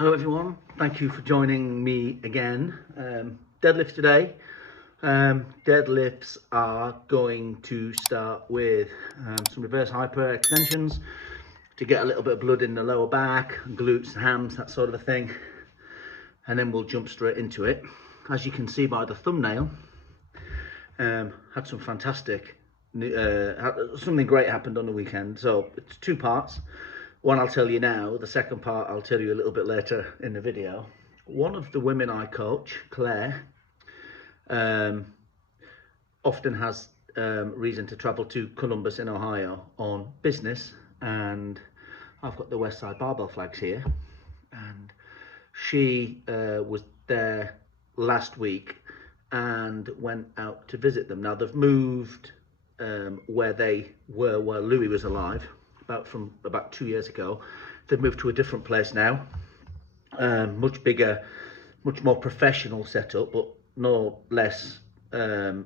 Hello everyone, thank you for joining me again. Deadlift today. Deadlifts are going to start with some reverse hyper extensions to get a little bit of blood in the lower back, glutes, hams, that sort of a thing. And then we'll jump straight into it. As you can see by the thumbnail, had some fantastic, something great happened on the weekend. So it's two parts. One I'll tell you now, the second part I'll tell you a little bit later in the video. One of the women I coach, Claire, often has reason to travel to Columbus in Ohio on business, and I've got the Westside Barbell flags here, and she was there last week and went out to visit them. Now they've moved where they were while Louis was alive, from about 2 years ago. They've moved to a different place now, much bigger, much more professional setup, but no less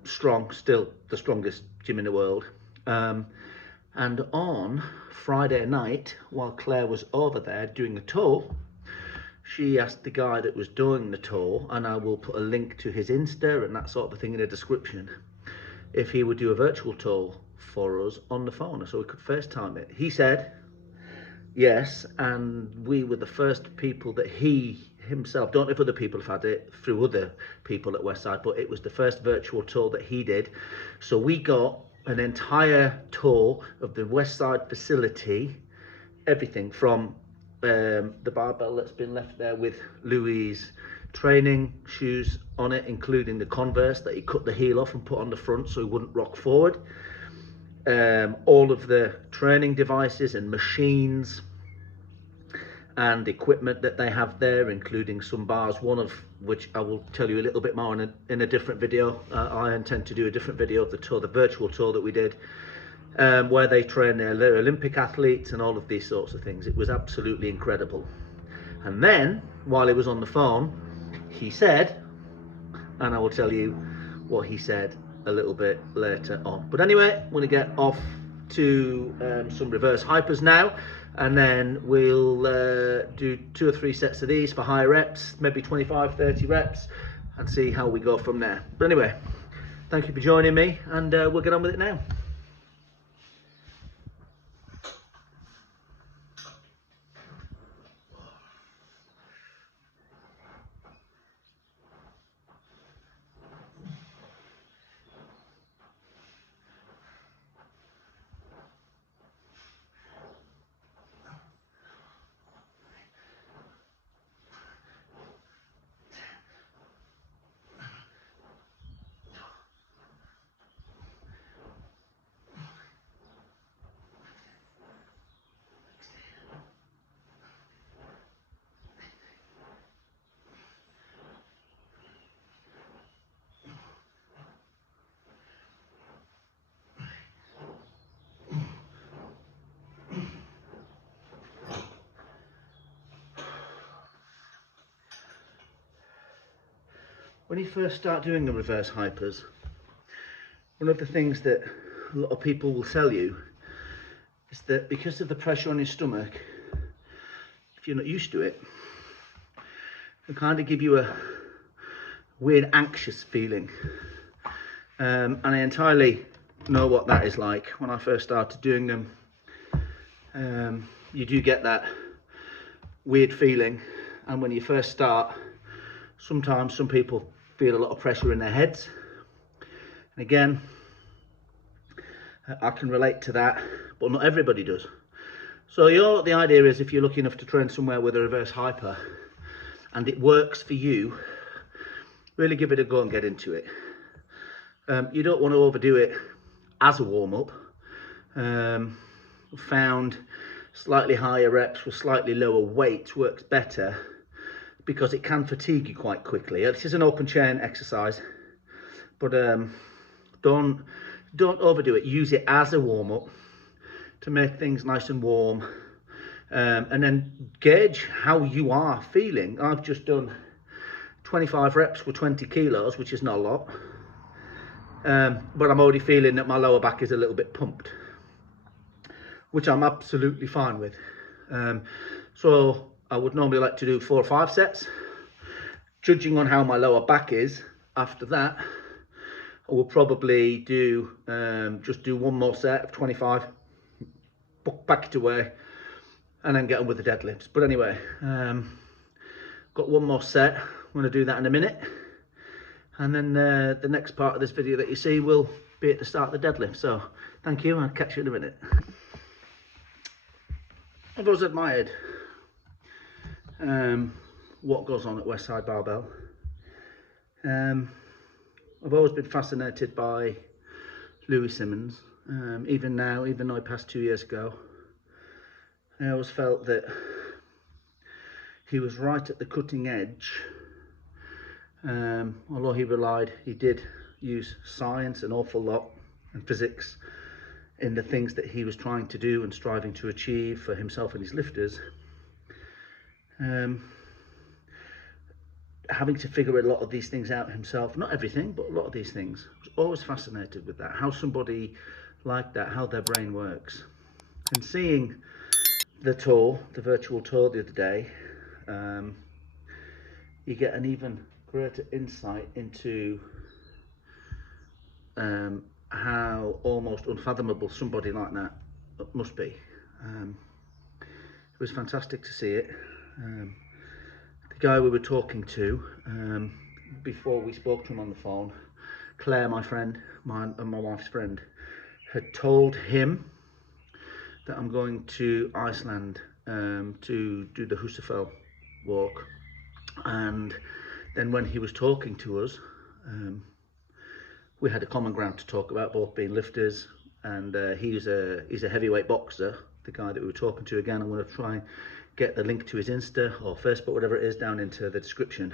strong, still the strongest gym in the world. And on Friday night, while Claire was over there doing a tour, she asked the guy that was doing the tour, and I will put a link to his Insta and that sort of thing in the description, if he would do a virtual tour for us on the phone so we could FaceTime it. He said yes, and we were the first people that he himself, don't know if other people have had it through other people at Westside, but it was the first virtual tour that he did. So we got an entire tour of the Westside facility, everything from the barbell that's been left there with Louis' training shoes on it, including the Converse that he cut the heel off and put on the front so he wouldn't rock forward. All of the training devices and machines and equipment that they have there, including some bars, one of which I will tell you a little bit more in a different video. I intend to do a different video of the tour, the virtual tour that we did, where they train their Olympic athletes and all of these sorts of things. It was absolutely incredible. And then, while he was on the phone, he said, and I will tell you what he said a little bit later on. But anyway, I'm going to get off to some reverse hypers now, and then we'll do 2 or 3 sets of these for higher reps, maybe 25-30 reps, and see how we go from there. But anyway, thank you for joining me, and we'll get on with it now. When you first start doing the reverse hypers, one of the things that a lot of people will tell you is that because of the pressure on your stomach, if you're not used to it, it can kind of give you a weird anxious feeling. And I entirely know what that is like. When I first started doing them, you do get that weird feeling, and when you first start, sometimes some people feel a lot of pressure in their heads, and again, I can relate to that, but not everybody does. So the idea is, if you're lucky enough to train somewhere with a reverse hyper and it works for you, really give it a go and get into it. You don't want to overdo it as a warm-up. Found slightly higher reps with slightly lower weights works better, because it can fatigue you quite quickly. This is an open chain exercise, but don't overdo it. Use it as a warm-up to make things nice and warm, and then gauge how you are feeling. I've just done 25 reps with 20 kilos, which is not a lot, but I'm already feeling that my lower back is a little bit pumped, which I'm absolutely fine with. So I would normally like to do 4 or 5 sets. Judging on how my lower back is, after that, I will probably do just do 1 more set of 25, pack it away, and then get on with the deadlifts. But anyway, got 1 more set. I'm going to do that in a minute, and then the next part of this video that you see will be at the start of the deadlift. So thank you, I'll catch you in a minute. I've always admired what goes on at Westside Barbell. I've always been fascinated by Louis Simmons. Even now, even though I passed 2 years ago, I always felt that he was right at the cutting edge. Although he did use science an awful lot and physics in the things that he was trying to do and striving to achieve for himself and his lifters. Having to figure a lot of these things out himself, not everything, but a lot of these things. I was always fascinated with that, how somebody like that, how their brain works. And seeing the tour, the virtual tour the other day, you get an even greater insight into how almost unfathomable somebody like that must be. It was fantastic to see it. The guy we were talking to, before we spoke to him on the phone, Claire, my friend, and my wife's friend, had told him that I'm going to Iceland to do the Husafell walk. And then when he was talking to us, we had a common ground to talk about, both being lifters, and he's a heavyweight boxer, the guy that we were talking to. Again, I'm going to try and get the link to his Insta or Facebook, whatever it is, down into the description.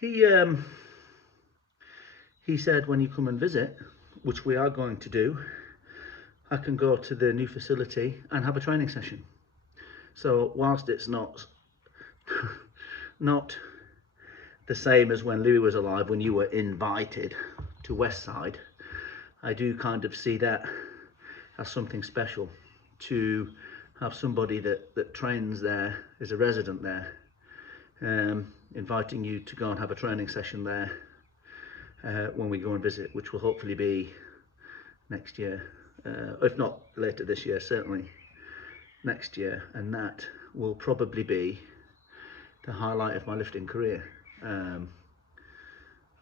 He said, when you come and visit, which we are going to do, I can go to the new facility and have a training session. So whilst it's not the same as when Louis was alive, when you were invited to Westside, I do kind of see that as something special, to have somebody that trains there, is a resident there, inviting you to go and have a training session there when we go and visit, which will hopefully be next year, if not later this year, certainly next year. And that will probably be the highlight of my lifting career.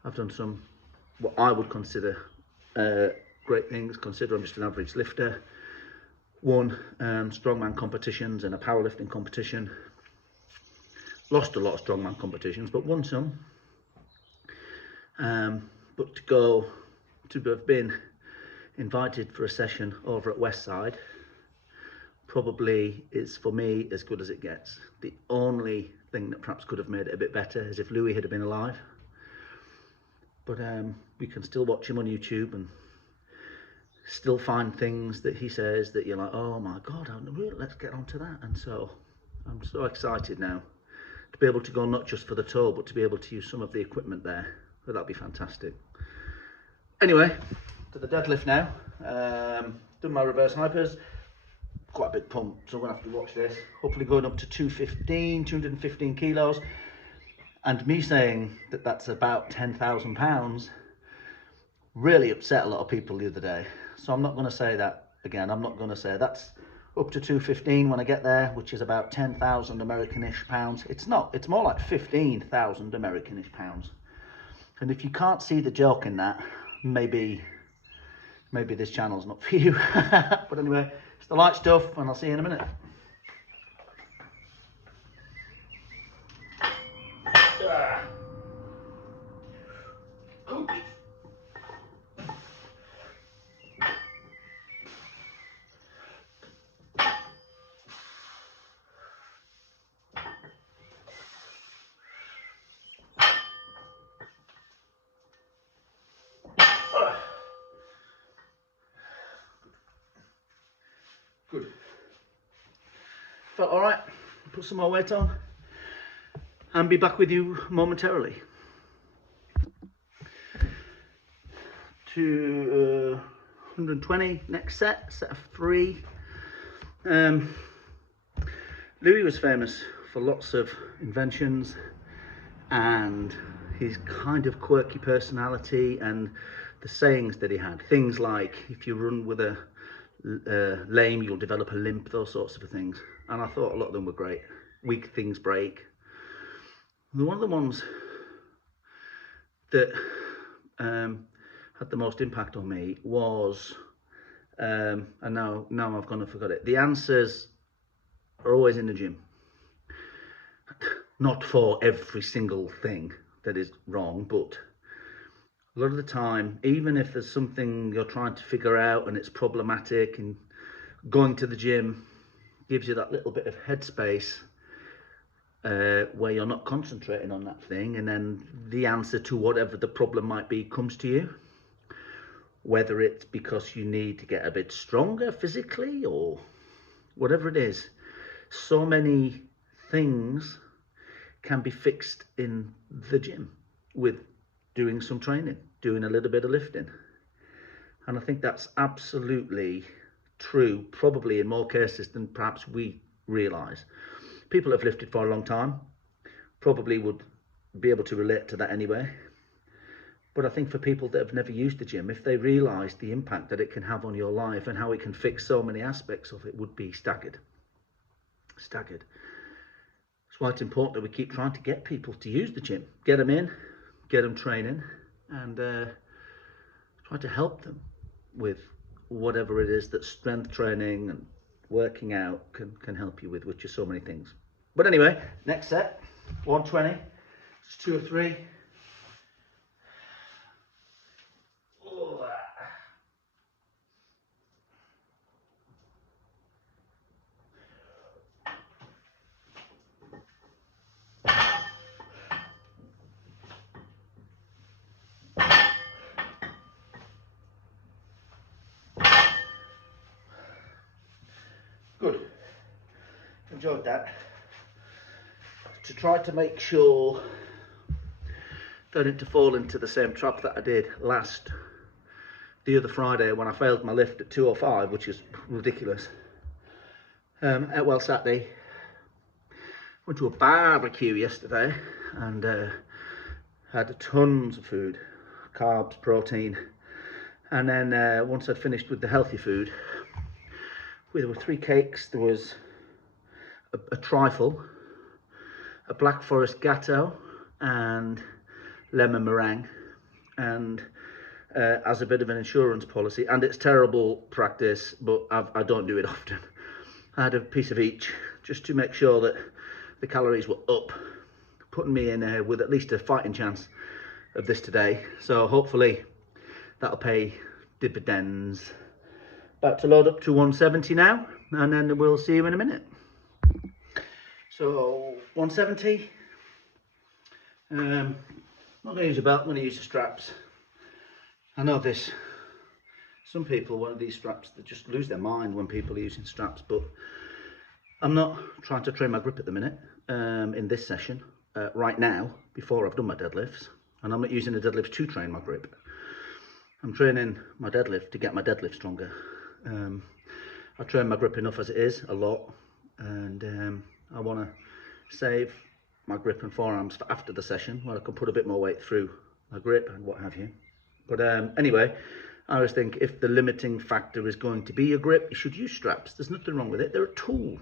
I've done some what I would consider great things, consider I'm just an average lifter. Won strongman competitions and a powerlifting competition. Lost a lot of strongman competitions, but won some. But to have been invited for a session over at Westside probably is, for me, as good as it gets. The only thing that perhaps could have made it a bit better is if Louis had been alive. But we can still watch him on YouTube and still find things that he says that you're like, oh my God, let's get onto that. And so I'm so excited now to be able to go, not just for the tour, but to be able to use some of the equipment there. So that'd be fantastic. Anyway, to the deadlift now. Done my reverse hypers. Quite a big pump, so I'm gonna have to watch this. Hopefully going up to 215 kilos. And me saying that that's about 10,000 pounds really upset a lot of people the other day. So I'm not going to say that again. I'm not going to say that's up to 215 when I get there, which is about 10,000 American-ish pounds. It's not. It's more like 15,000 American-ish pounds. And if you can't see the joke in that, maybe this channel's not for you. But anyway, it's the light stuff, and I'll see you in a minute. Good. Felt all right. Put some more weight on and be back with you momentarily. To 120 next set of 3. Louis was famous for lots of inventions and his kind of quirky personality and the sayings that he had. Things like, if you run with a lame, you'll develop a limp, those sorts of things. And I thought a lot of them were great. Weak things break. One of the ones that had the most impact on me was, and now I've gone and forgot it. The answers are always in the gym. Not for every single thing that is wrong, but a lot of the time, even if there's something you're trying to figure out and it's problematic, and going to the gym gives you that little bit of headspace where you're not concentrating on that thing, and then the answer to whatever the problem might be comes to you. Whether it's because you need to get a bit stronger physically or whatever it is, so many things can be fixed in the gym with doing some training, doing a little bit of lifting. And I think that's absolutely true, probably in more cases than perhaps we realise. People that have lifted for a long time probably would be able to relate to that anyway. But I think for people that have never used the gym, if they realise the impact that it can have on your life and how it can fix so many aspects of it, would be staggered. Staggered. That's why it's important that we keep trying to get people to use the gym, get them in, get them training, and try to help them with whatever it is that strength training and working out can help you with, which are so many things. But anyway, next set, 120, it's 2 or 3. Good. Enjoyed that. To try to make sure I didn't fall into the same trap that I did the other Friday when I failed my lift at 205, which is ridiculous. Well, Saturday, went to a barbecue yesterday and had tons of food, carbs, protein, and then once I'd finished with the healthy food, there were 3 cakes. There was a trifle, a Black Forest Gatto, and lemon meringue. And as a bit of an insurance policy, and it's terrible practice, but I don't do it often, I had a piece of each just to make sure that the calories were up, putting me in with at least a fighting chance of this today. So hopefully that'll pay dividends. About to load up to 170 now, and then we'll see you in a minute. So 170, I'm not going to use a belt, I'm going to use the straps. I know this, some people want these straps, they just lose their mind when people are using straps, but I'm not trying to train my grip at the minute in this session, right now, before I've done my deadlifts, and I'm not using the deadlifts to train my grip. I'm training my deadlift to get my deadlift stronger. I train my grip enough as it is, a lot, and I want to save my grip and forearms for after the session, where I can put a bit more weight through my grip and what have you. But anyway, I always think if the limiting factor is going to be your grip, you should use straps. There's nothing wrong with it. They're a tool,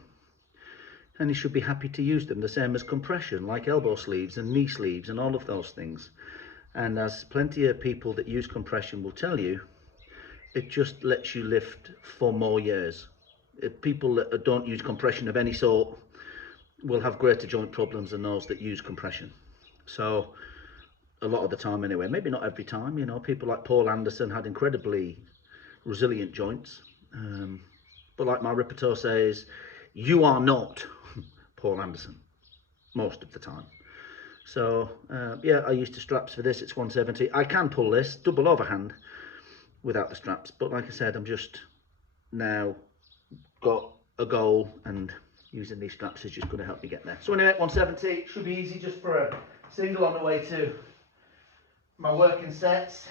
and you should be happy to use them, the same as compression, like elbow sleeves and knee sleeves and all of those things. And as plenty of people that use compression will tell you, it just lets you lift for more years. If people that don't use compression of any sort will have greater joint problems than those that use compression. So a lot of the time anyway, maybe not every time, you know, people like Paul Anderson had incredibly resilient joints. But like my Rippito says, you are not Paul Anderson most of the time. So yeah, I used the straps for this. It's 170. I can pull this double overhand without the straps, but like I said, I'm just now got a goal, and using these straps is just going to help me get there. So anyway, 170 should be easy, just for a single on the way to my working sets.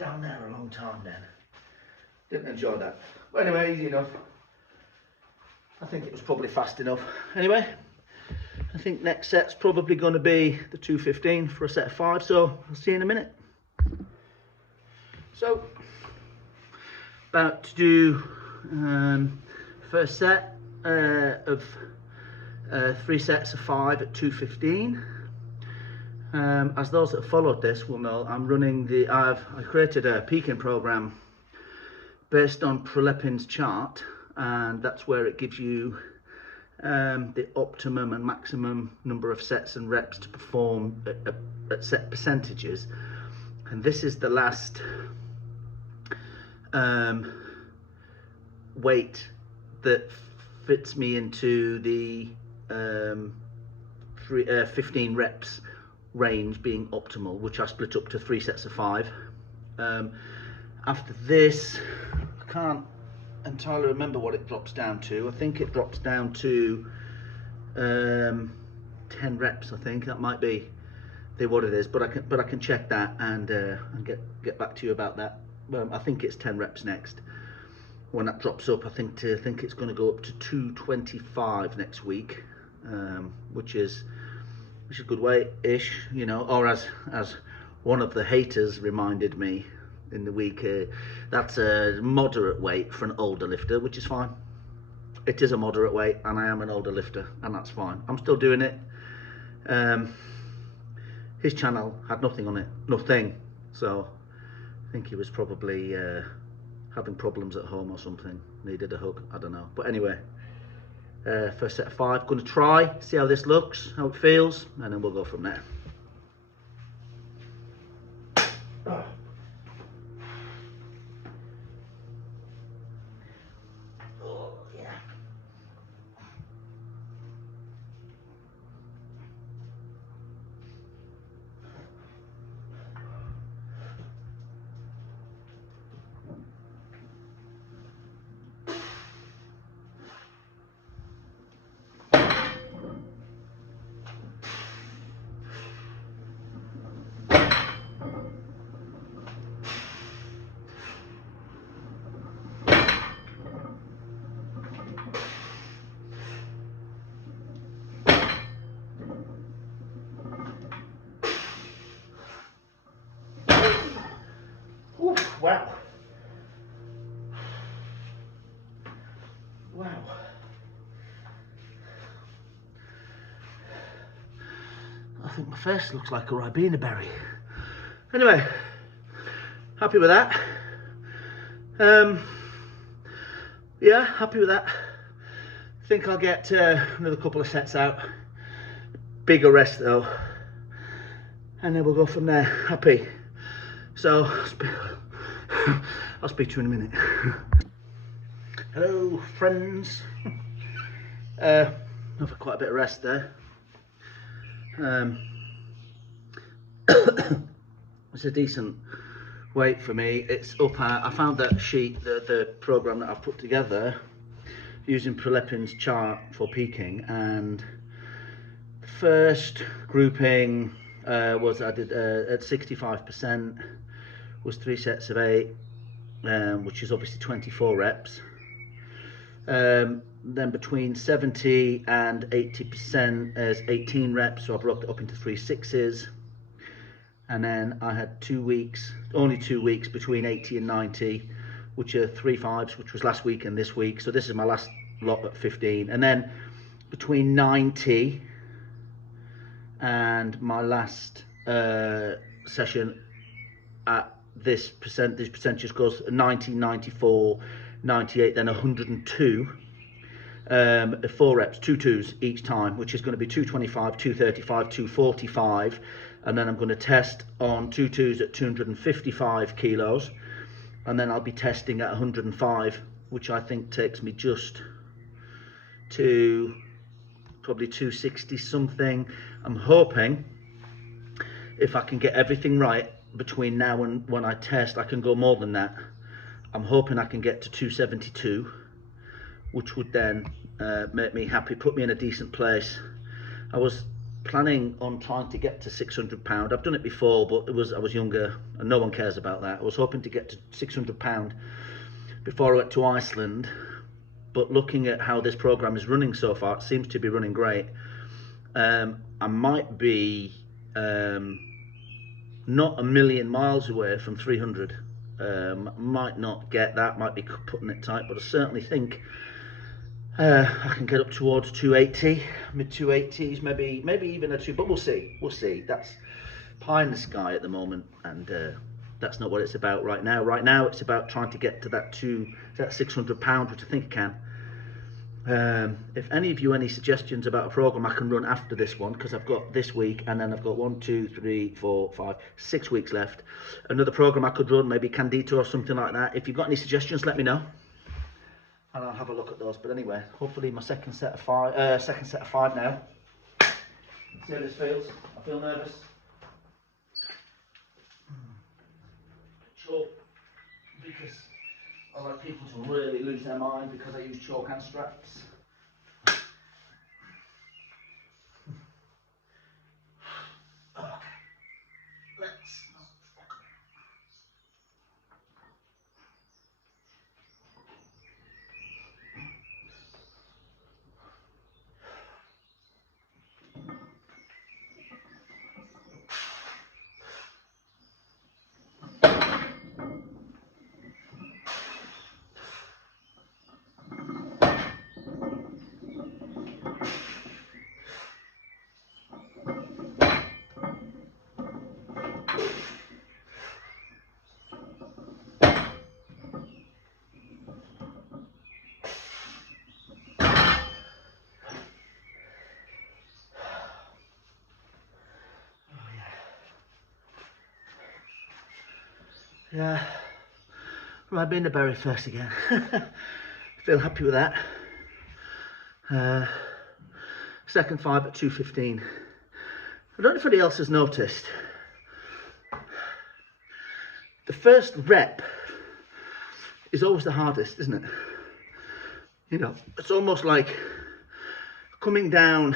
down there a long time then. Didn't enjoy that. But anyway, easy enough. I think it was probably fast enough. Anyway, I think next set's probably going to be the 215 for a set of 5, so I'll see you in a minute. So, about to do first set of 3 sets of 5 at 215. As those that have followed this will know, I'm running I created a peaking program based on Prilepin's chart, and that's where it gives you the optimum and maximum number of sets and reps to perform at set percentages. And this is the last weight that fits me into the 15 reps range being optimal, which I split up to 3 sets of 5. After this, I can't entirely remember what it drops down to. I think it drops down to 10 reps. I think that might be what it is, but I can check that and get back to you about that. I think it's 10 reps next. When that drops up, I think it's going to go up to 225 next week, which is a good weight-ish, you know. Or as one of the haters reminded me in the week, that's a moderate weight for an older lifter, which is fine. It is a moderate weight, and I am an older lifter, and that's fine. I'm still doing it. His channel had nothing on it, nothing. So I think he was probably having problems at home or something. Needed a hug, I don't know. But anyway, first set of 5. Going to try, see how this looks, how it feels, and then we'll go from there. Wow. Wow. I think my face looks like a Ribena berry. Anyway, happy with that. Yeah, happy with that. Think I'll get another couple of sets out. Bigger rest though. And then we'll go from there. Happy. So, I'll speak to you in a minute. Hello, friends. I've had quite a bit of rest there. It's a decent weight for me. It's up at, I found that sheet, the program that I've put together using Prilepin's chart for peaking, and the first grouping was I did at 65%, was 3 sets of 8, which is obviously 24 reps. Then between 70 and 80% is 18 reps, so I broke it up into 3 6s. And then I had 2 weeks, only 2 weeks between 80 and 90, which are 3 5s, which was last week and this week. So this is my last lot at 15. And then between 90 and my last session at this percentage goes 90, 94, 98, then 102. 4 reps, 2 2s each time, which is going to be 225, 235, 245, and then I'm going to test on 2 2s at 255 kilos, and then I'll be testing at 105, which I think takes me just to probably 260 something. I'm hoping if I can get everything right between now and when I test, I can go more than that. I'm hoping I can get to 272, which would then make me happy, put me in a decent place. I was planning on trying to get to £600. I've done it before, but I was younger and no one cares about that. I was hoping to get to £600 before I went to Iceland, but looking at how this program is running so far, it seems to be running great. I might be not a million miles away from 300. Might not get that, might be putting it tight, but I certainly think I can get up towards 280, mid 280s, maybe even a 2, but we'll see. That's pie in the sky at the moment, and that's not what it's about right now. Right now it's about trying to get to that £600, which I think I can. If any of you any suggestions about a program I can run after this one, because I've got this week and then I've got 1, 2, 3, 4, 5, 6 weeks left. Another program I could run, maybe Candito or something like that. If you've got any suggestions, let me know, and I'll have a look at those. But anyway, hopefully my second set of five now. See how this feels. I feel nervous. Chalk, because I like people to really lose their mind because I use chalk and straps. Okay, let's. Yeah, right, being the berry first again. Feel happy with that. Second 5 at 2:15. I don't know if anybody else has noticed. The first rep is always the hardest, isn't it? You know, it's almost like coming down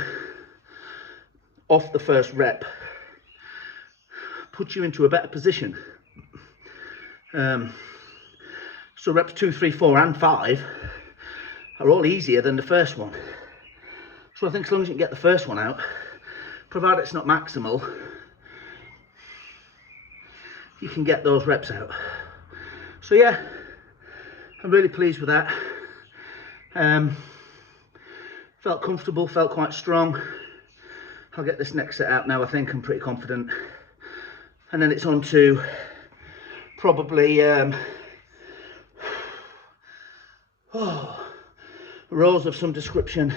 off the first rep puts you into a better position. So reps 2, 3, 4 and 5 are all easier than the first one. So I think as long as you can get the first one out, provided it's not maximal, you can get those reps out. So yeah, I'm really pleased with that. Felt comfortable, felt quite strong. I'll get this next set out now, I think. I'm pretty confident. And then it's on to probably rows of some description,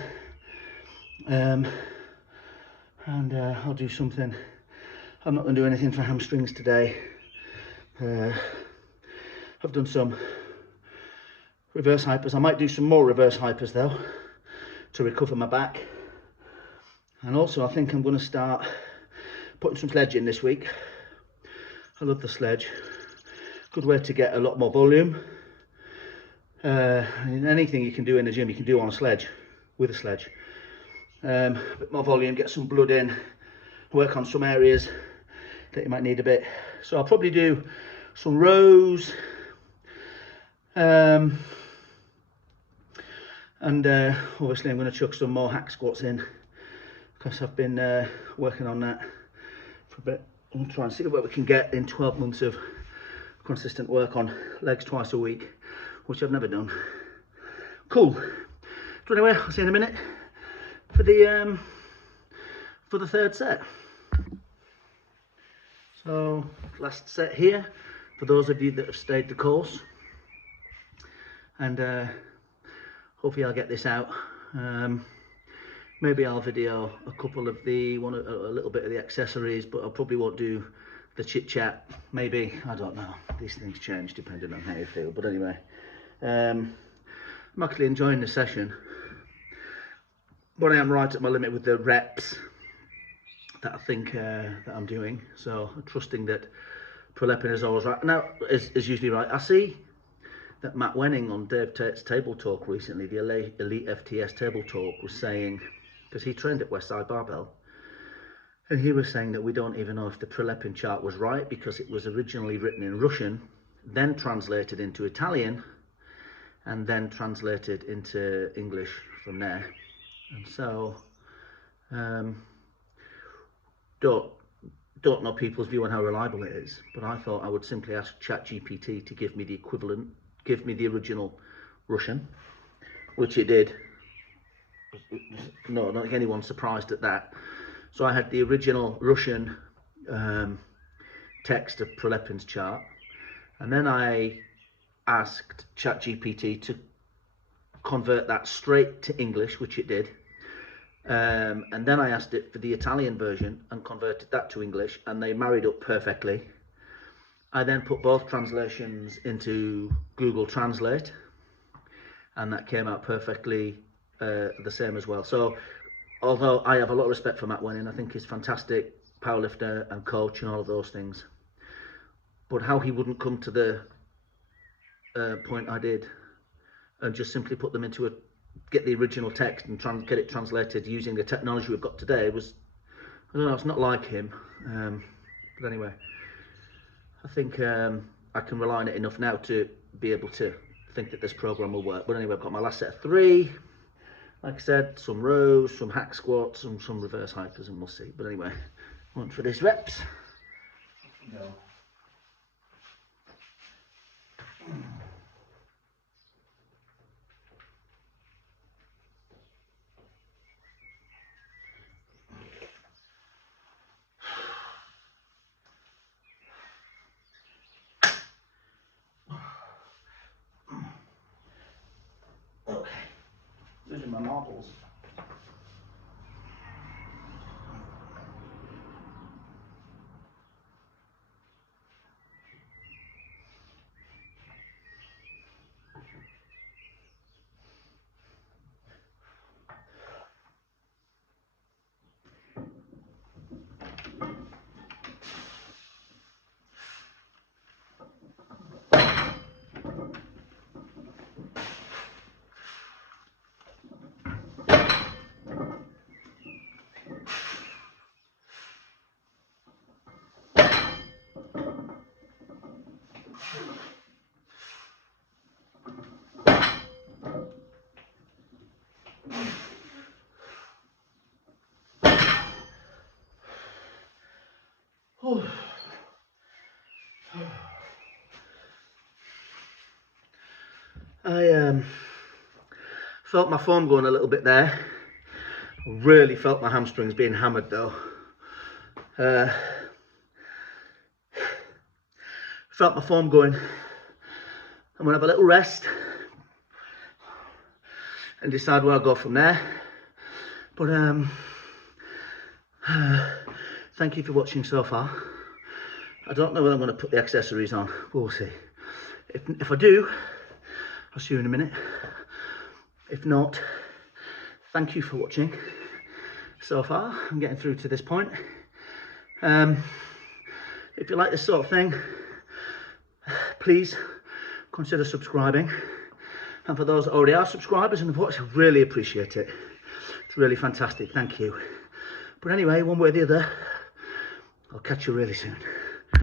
and I'll do something. I'm not going to do anything for hamstrings today. I've done some reverse hypers. I might do some more reverse hypers though to recover my back. And also I think I'm going to start putting some sledge in this week. I love the sledge. Good way to get a lot more volume. Anything you can do in the gym, you can do on a sledge, with a sledge. A bit more volume, get some blood in, work on some areas that you might need a bit. So I'll probably do some rows, and obviously I'm going to chuck some more hack squats in, because I've been working on that for a bit. We'll try and see where we can get in 12 months of consistent work on legs twice a week, which I've never done. Cool. So anyway, I'll see you in a minute for the third set. So last set here for those of you that have stayed the course, and hopefully I'll get this out. Maybe I'll video a couple of a little bit of the accessories, but I probably won't do the chit chat. Maybe, I don't know, these things change depending on how you feel. But anyway, I'm actually enjoying the session, but I am right at my limit with the reps that I think that I'm doing. So I'm trusting that prepping is always right. Now is usually right. I see that Matt Wenning on Dave Tate's Table Talk recently, the Elite FTS Table Talk, was saying, because he trained at Westside Barbell, And he was saying that we don't even know if the Prilepin chart was right, because it was originally written in Russian, then translated into Italian, and then translated into English from there. And so don't know people's view on how reliable it is, but I thought I would simply ask ChatGPT to give me the equivalent, give me the original Russian, which it did. No, not think anyone's surprised at that. So I had the original Russian text of Prilepin's chart, and then I asked ChatGPT to convert that straight to English, which it did. And then I asked it for the Italian version and converted that to English, and they married up perfectly. I then put both translations into Google Translate, and that came out perfectly the same as well. So although I have a lot of respect for Matt Wenning, I think he's a fantastic powerlifter and coach and all of those things, but how he wouldn't come to the point I did and just simply put them into get the original text and get it translated using the technology we've got today was, I don't know, it's not like him. But anyway, I think I can rely on it enough now to be able to think that this program will work. But anyway, I've got my last set of 3. Like I said, some rows, some hack squats, and some reverse hypers, and we'll see. But anyway, on for this reps. Go. Okay, losing my marbles. I felt my foam going a little bit there. Really felt my hamstrings being hammered though. Felt my foam going. I'm gonna have a little rest and decide where I'll go from there. But thank you for watching so far. I don't know whether I'm going to put the accessories on. We'll see. If I do, I'll see you in a minute. If not, thank you for watching so far. I'm getting through to this point. If you like this sort of thing, please consider subscribing. And for those that already are subscribers and have watched, I really appreciate it. It's really fantastic. Thank you. But anyway, one way or the other, I'll catch you really soon.